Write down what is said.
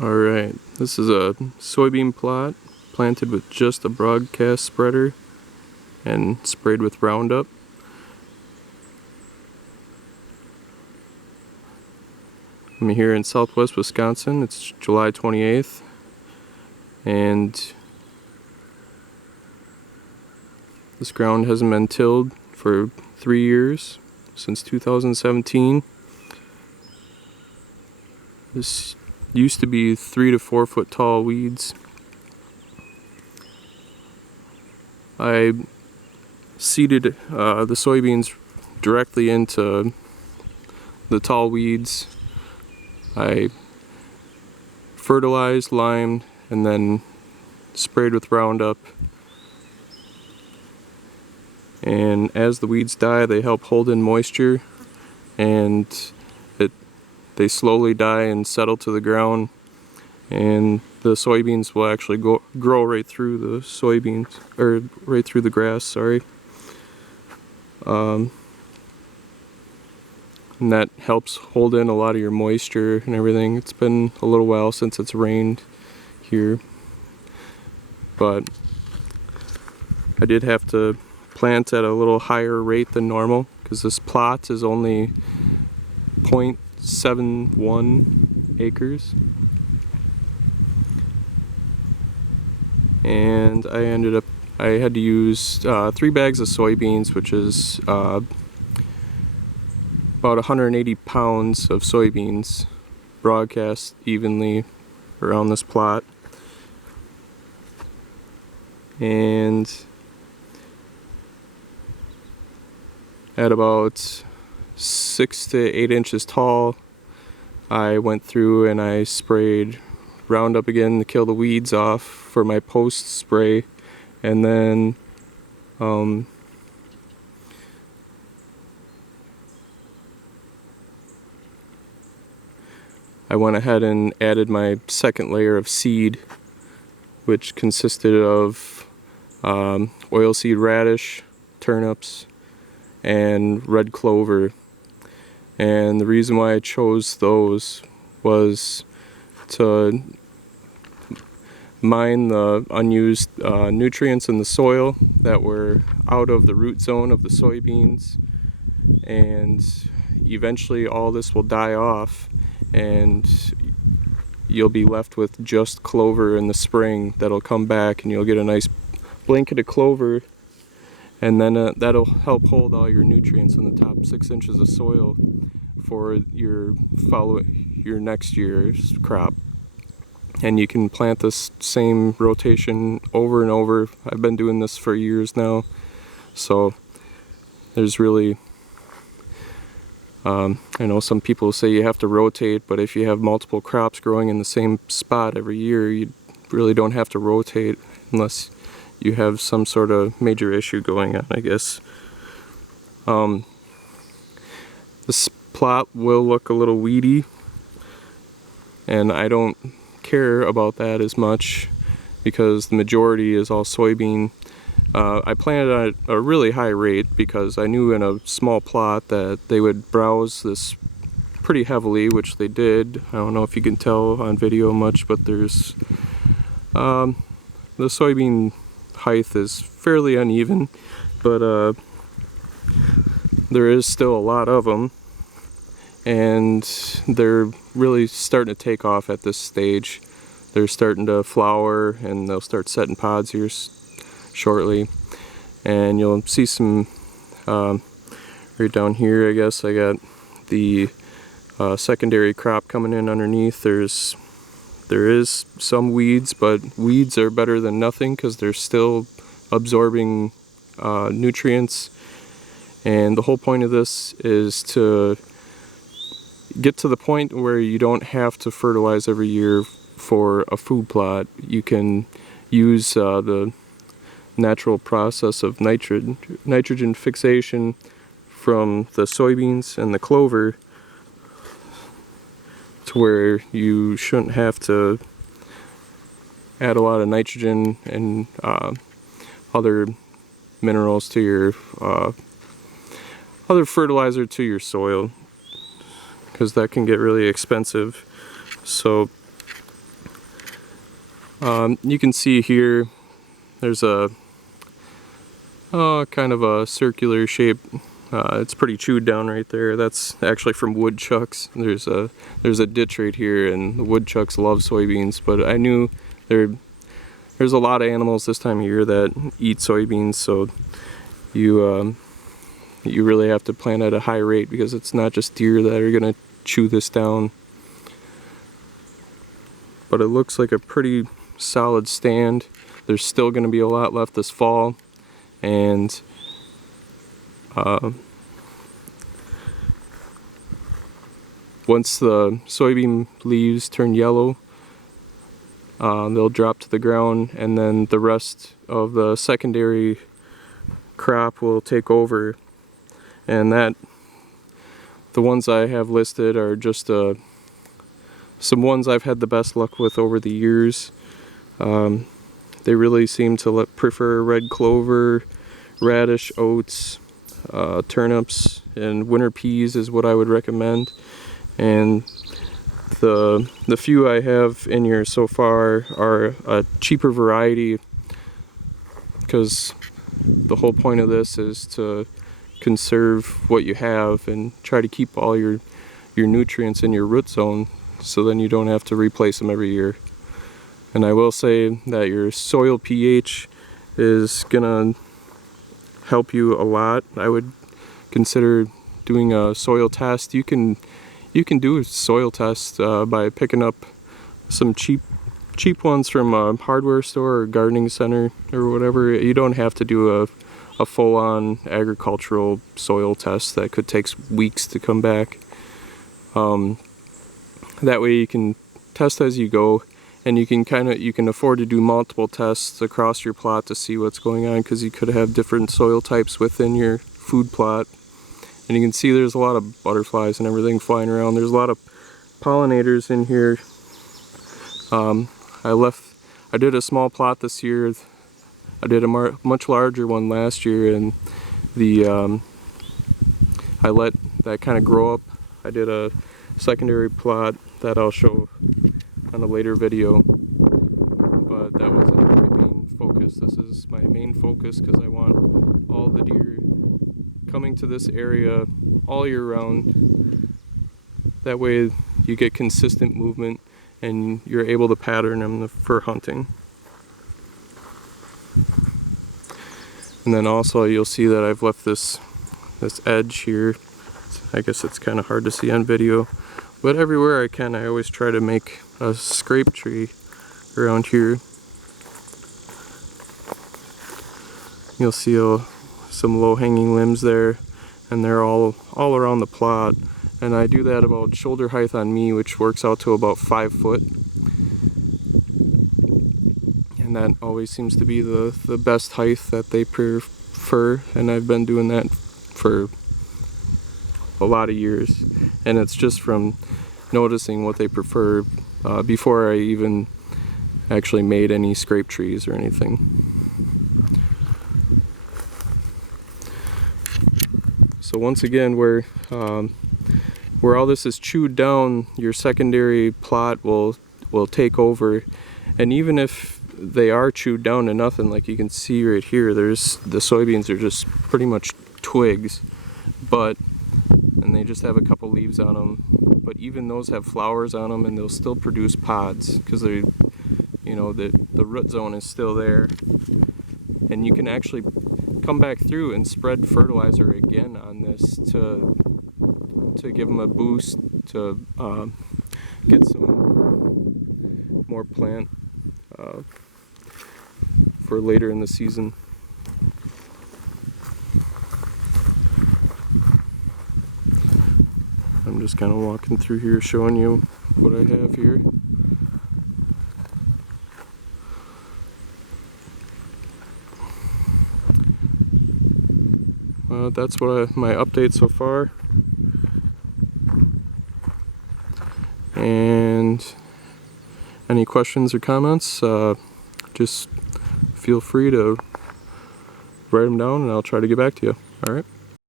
Alright, this is a soybean plot planted with just a broadcast spreader and sprayed with Roundup. I'm here in southwest Wisconsin. It's July 28th and this ground hasn't been tilled for 3 years, since 2017. This used to be 3 to 4 foot tall weeds. I seeded the soybeans directly into the tall weeds. I fertilized, limed, and then sprayed with Roundup. And as the weeds die, they help hold in moisture, and they slowly die and settle to the ground, and the soybeans will actually grow right through the soybeans, or right through the grass, sorry. And that helps hold in a lot of your moisture and everything. It's been a little while since it's rained here, but I did have to plant at a little higher rate than normal because this plot is only 0.71 acres, and I had to use 3 bags of soybeans, which is about 180 pounds of soybeans broadcast evenly around this plot. And at about 6 to 8 inches tall, I went through and I sprayed Roundup again to kill the weeds off for my post spray, and then I went ahead and added my second layer of seed, which consisted of oilseed radish, turnips, and red clover. And the reason why I chose those was to mine the unused nutrients in the soil that were out of the root zone of the soybeans, and eventually all this will die off and you'll be left with just clover in the spring that'll come back, and you'll get a nice blanket of clover, and then that'll help hold all your nutrients in the top 6 inches of soil for your next year's crop. And you can plant this same rotation over and over. I've been doing this for years now, so there's really I know some people say you have to rotate, but if you have multiple crops growing in the same spot every year, you really don't have to rotate unless you have some sort of major issue going on, I guess. This plot will look a little weedy, and I don't care about that as much because the majority is all soybean. I planted at a really high rate because I knew in a small plot that they would browse this pretty heavily, which they did. I don't know if you can tell on video much, but there's the soybean height is fairly uneven, but there is still a lot of them, and they're really starting to take off at this stage. They're starting to flower, and they'll start setting pods here shortly, and you'll see some right down here. I guess I got the secondary crop coming in underneath. There is some weeds, but weeds are better than nothing because they're still absorbing nutrients, and the whole point of this is to get to the point where you don't have to fertilize every year for a food plot. You can use the natural process of nitrogen fixation from the soybeans and the clover to where you shouldn't have to add a lot of nitrogen and other minerals to your other fertilizer to your soil, because that can get really expensive. So You can see here there's a kind of a circular shape. It's pretty chewed down right there. That's actually from woodchucks. There's a ditch right here, and the woodchucks love soybeans. But I knew there's a lot of animals this time of year that eat soybeans, so you really have to plant at a high rate, because it's not just deer that are gonna chew this down. But it looks like a pretty solid stand. There's still gonna be a lot left this fall, and once the soybean leaves turn yellow, they'll drop to the ground, and then the rest of the secondary crop will take over. And the ones I have listed are just some ones I've had the best luck with over the years. They really seem to prefer red clover, radish, oats, turnips, and winter peas is what I would recommend. And the few I have in here so far are a cheaper variety, because the whole point of this is to conserve what you have and try to keep all your nutrients in your root zone, so then you don't have to replace them every year. And I will say that your soil pH is gonna help you a lot. I would consider doing a soil test. You can do a soil test by picking up some cheap ones from a hardware store or gardening center or whatever. You don't have to do a full-on agricultural soil test that could take weeks to come back. That way you can test as you go, and you can afford to do multiple tests across your plot to see what's going on, because you could have different soil types within your food plot. And you can see there's a lot of butterflies and everything flying around. There's a lot of pollinators in here. I did a small plot this year. I did a much larger one last year, and I let that kind of grow up. I did a secondary plot that I'll show on a later video, but that wasn't my main focus. This is my main focus, because I want all the deer coming to this area all year round. That way you get consistent movement and you're able to pattern them for hunting. And then also you'll see that I've left this edge here. I guess it's kind of hard to see on video, but everywhere I can, I always try to make a scrape tree around here. You'll see some low-hanging limbs there, and they're all around the plot. And I do that about shoulder height on me, which works out to about 5 foot. And that always seems to be the best height that they prefer, and I've been doing that for a lot of years. And it's just from noticing what they prefer before I even actually made any scrape trees or anything. So once again, where all this is chewed down, your secondary plot will take over. And even if they are chewed down to nothing, like you can see right here, the soybeans are just pretty much twigs, and they just have a couple leaves on them. But even those have flowers on them, and they'll still produce pods, because they're, the root zone is still there. And you can actually come back through and spread fertilizer again on this to give them a boost, to get some more plant for later in the season. I'm just kind of walking through here showing you what I have here. That's my update so far. And any questions or comments, just feel free to write them down, and I'll try to get back to you. All right.